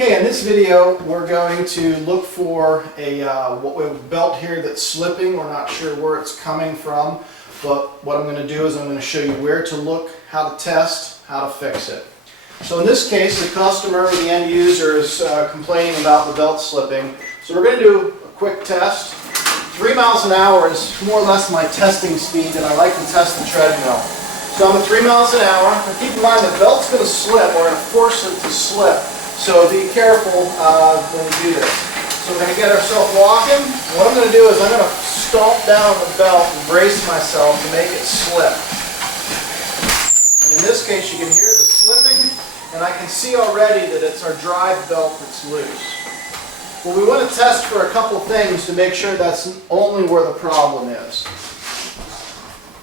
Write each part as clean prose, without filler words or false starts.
Okay, in this video we're going to look for a belt here that's slipping. We're not sure where it's coming from, but what I'm going to do is I'm going to show you where to look, how to test, how to fix it. So in this case, the customer or the end user is complaining about the belt slipping. So we're going to do a quick test. 3 miles an hour is more or less my testing speed, and I like to test the treadmill. So I'm at 3 miles an hour. Now keep in mind the belt's going to slip. We're going to force it to slip. So be careful when you do this. So we're going to get ourselves walking. What I'm going to do is I'm going to stomp down the belt and brace myself to make it slip. And in this case you can hear the slipping, and I can see already that it's our drive belt that's loose. Well, we want to test for a couple things to make sure that's only where the problem is.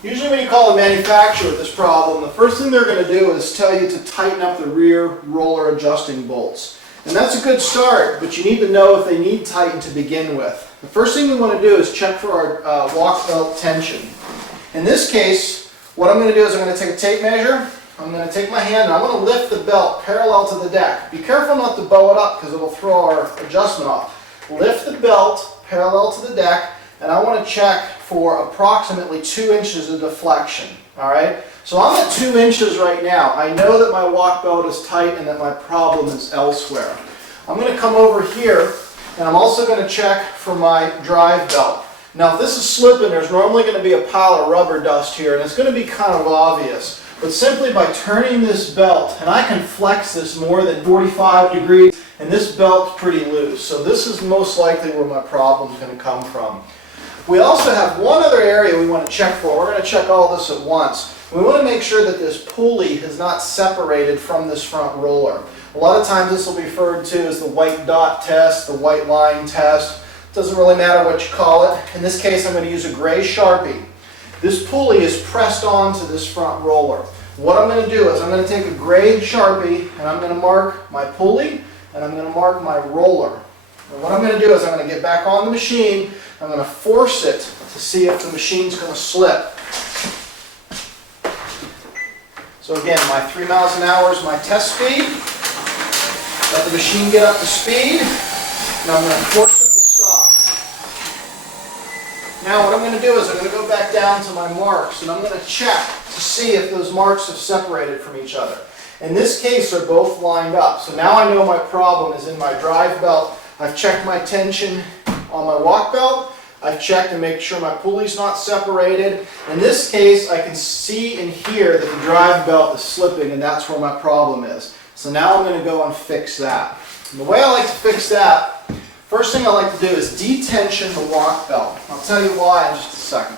Usually when you call a manufacturer with this problem, the first thing they're going to do is tell you to tighten up the rear roller adjusting bolts. And that's a good start, but you need to know if they need tightened to begin with. The first thing we want to do is check for our walk belt tension. In this case, what I'm going to do is I'm going to take a tape measure. I'm going to take my hand and I want to lift the belt parallel to the deck. Be careful not to bow it up because it will throw our adjustment off. Lift the belt parallel to the deck, and I want to check for approximately 2 inches of deflection. Alright? So I'm at 2 inches right now. I know that my walk belt is tight and that my problem is elsewhere. I'm going to come over here and I'm also going to check for my drive belt. Now if this is slipping, there's normally going to be a pile of rubber dust here, and it's going to be kind of obvious. But simply by turning this belt, and I can flex this more than 45 degrees, and this belt's pretty loose. So this is most likely where my problem is going to come from. We also have one other area we want to check for. We're going to check all this at once. We want to make sure that this pulley is not separated from this front roller. A lot of times this will be referred to as the white dot test, the white line test. Doesn't really matter what you call it. In this case I'm going to use a gray Sharpie. This pulley is pressed onto this front roller. What I'm going to do is I'm going to take a gray Sharpie and I'm going to mark my pulley and I'm going to mark my roller. And what I'm going to do is I'm going to get back on the machine. I'm going to force it to see if the machine's going to slip. So again, my 3 miles an hour is my test speed. Let the machine get up to speed. And I'm going to force it to stop. Now what I'm going to do is I'm going to go back down to my marks and I'm going to check to see if those marks have separated from each other. In this case they're both lined up. So now I know my problem is in my drive belt. I've checked my tension on my walk belt. I've checked to make sure my pulley's not separated. In this case I can see and hear that the drive belt is slipping, and that's where my problem is. So now I'm going to go and fix that. And the way I like to fix that, first thing I like to do is detension the walk belt. I'll tell you why in just a second.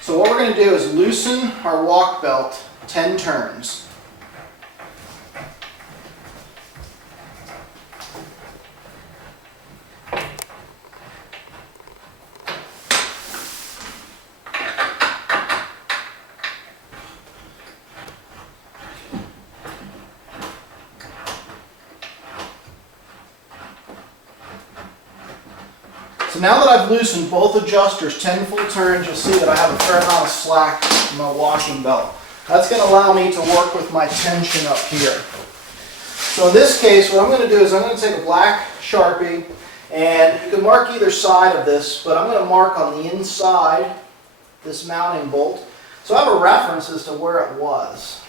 So what we're going to do is loosen our walk belt 10 turns. So now that I've loosened both adjusters 10 full turns, you'll see that I have a fair amount of slack in my walking belt. That's going to allow me to work with my tension up here. So in this case, what I'm going to do is I'm going to take a black Sharpie, and you can mark either side of this, but I'm going to mark on the inside this mounting bolt. So I have a reference as to where it was.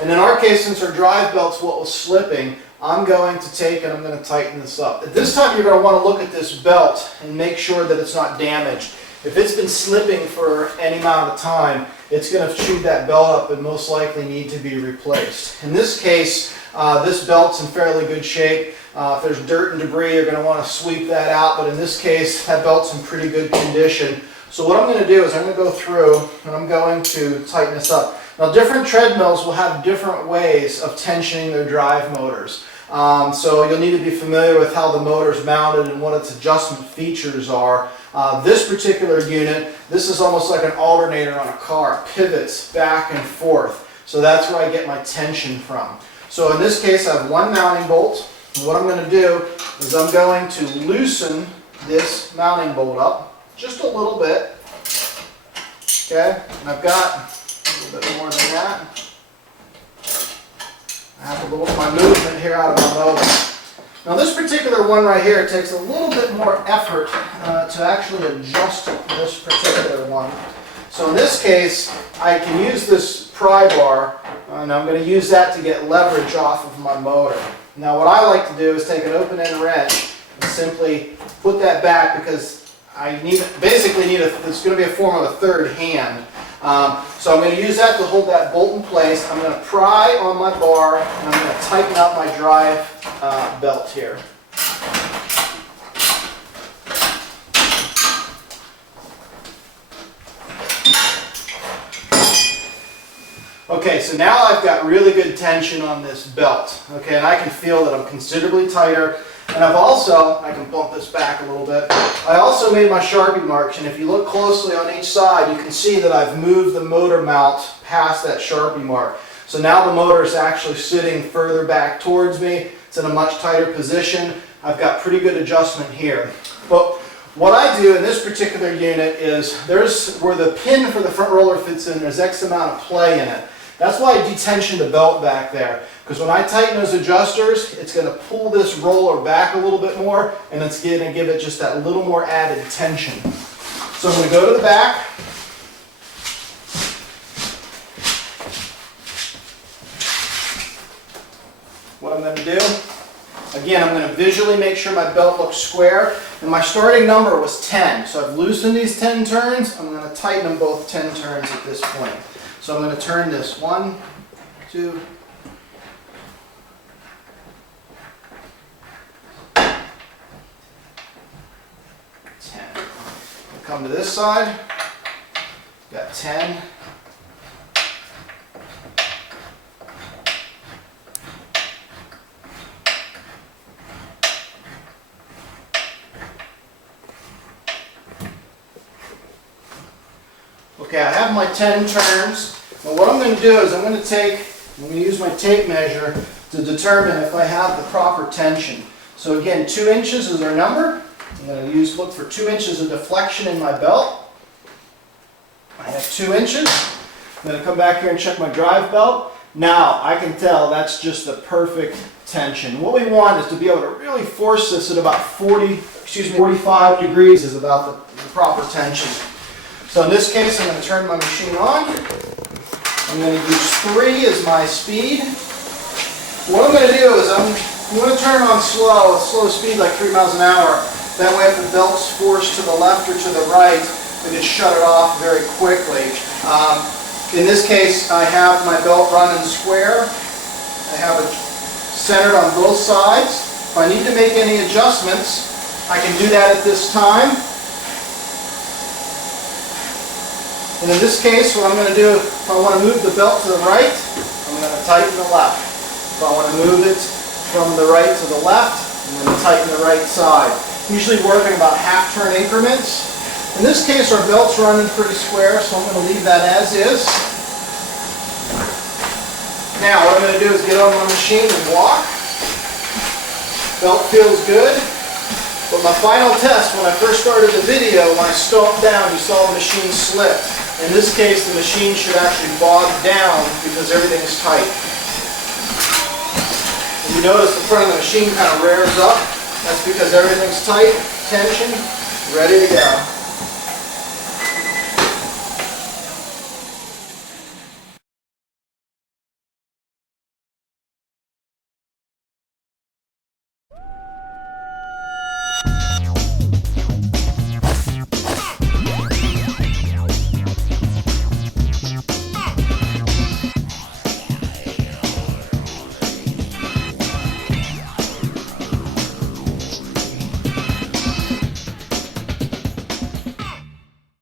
And in our case, since our drive belt's what was slipping, I'm going to take and I'm going to tighten this up. At this time you're going to want to look at this belt and make sure that it's not damaged. If it's been slipping for any amount of time, it's going to chew that belt up and most likely need to be replaced. In this case, this belt's in fairly good shape. If there's dirt and debris, you're going to want to sweep that out, but in this case, that belt's in pretty good condition. So what I'm going to do is I'm going to go through and I'm going to tighten this up. Now different treadmills will have different ways of tensioning their drive motors. So you'll need to be familiar with how the motor is mounted and what its adjustment features are. This particular unit, this is almost like an alternator on a car. It pivots back and forth. So that's where I get my tension from. So in this case I have one mounting bolt. And what I'm going to do is I'm going to loosen this mounting bolt up just a little bit. Okay, and I've got a little bit more than that. I have a little my movement here out of my motor. Now this particular one right here takes a little bit more effort to actually adjust this particular one. So in this case, I can use this pry bar, and I'm going to use that to get leverage off of my motor. Now what I like to do is take an open-end wrench and simply put that back, because I basically need it's going to be a form of a third hand. So I'm going to use that to hold that bolt in place. I'm going to pry on my bar, and I'm going to tighten up my drive belt here. Okay, so now I've got really good tension on this belt, okay, and I can feel that I'm considerably tighter. And I can bump this back a little bit. I also made my Sharpie marks, and if you look closely on each side, you can see that I've moved the motor mount past that Sharpie mark. So now the motor is actually sitting further back towards me. It's in a much tighter position. I've got pretty good adjustment here. But what I do in this particular unit is, there's where the pin for the front roller fits in, there's X amount of play in it. That's why I detension the belt back there, because when I tighten those adjusters, it's going to pull this roller back a little bit more, and it's going to give it just that little more added tension. So I'm going to go to the back. What I'm going to do, again, I'm going to visually make sure my belt looks square, and my starting number was 10. So I've loosened these 10 turns. I'm going to tighten them both 10 turns at this point. So I'm going to turn this 1, 2, 10. I'll come to this side. Got 10. Okay, I have my 10 turns. Now what I'm going to do is I'm going to use my tape measure to determine if I have the proper tension. So again, 2 inches is our number. I'm going to look for 2 inches of deflection in my belt. I have 2 inches. I'm going to come back here and check my drive belt. Now I can tell that's just the perfect tension. What we want is to be able to really force this at about 45 degrees is about the proper tension. So in this case, I'm going to turn my machine on. I'm going to use 3 as my speed. What I'm going to do is I'm going to turn on slow, a slow speed like 3 miles an hour. That way if the belt's forced to the left or to the right, we can shut it off very quickly. In this case, I have my belt running square. I have it centered on both sides. If I need to make any adjustments, I can do that at this time. And in this case, what I'm going to do, if I want to move the belt to the right, I'm going to tighten the left. If I want to move it from the right to the left, I'm going to tighten the right side. Usually work in about half-turn increments. In this case, our belt's running pretty square, so I'm going to leave that as is. Now, what I'm going to do is get on my machine and walk. Belt feels good. But my final test, when I first started the video, when I stomped down, you saw the machine slip. In this case, the machine should actually bog down because everything is tight. And you notice the front of the machine kind of rears up. That's because everything's tight, tension, ready to go.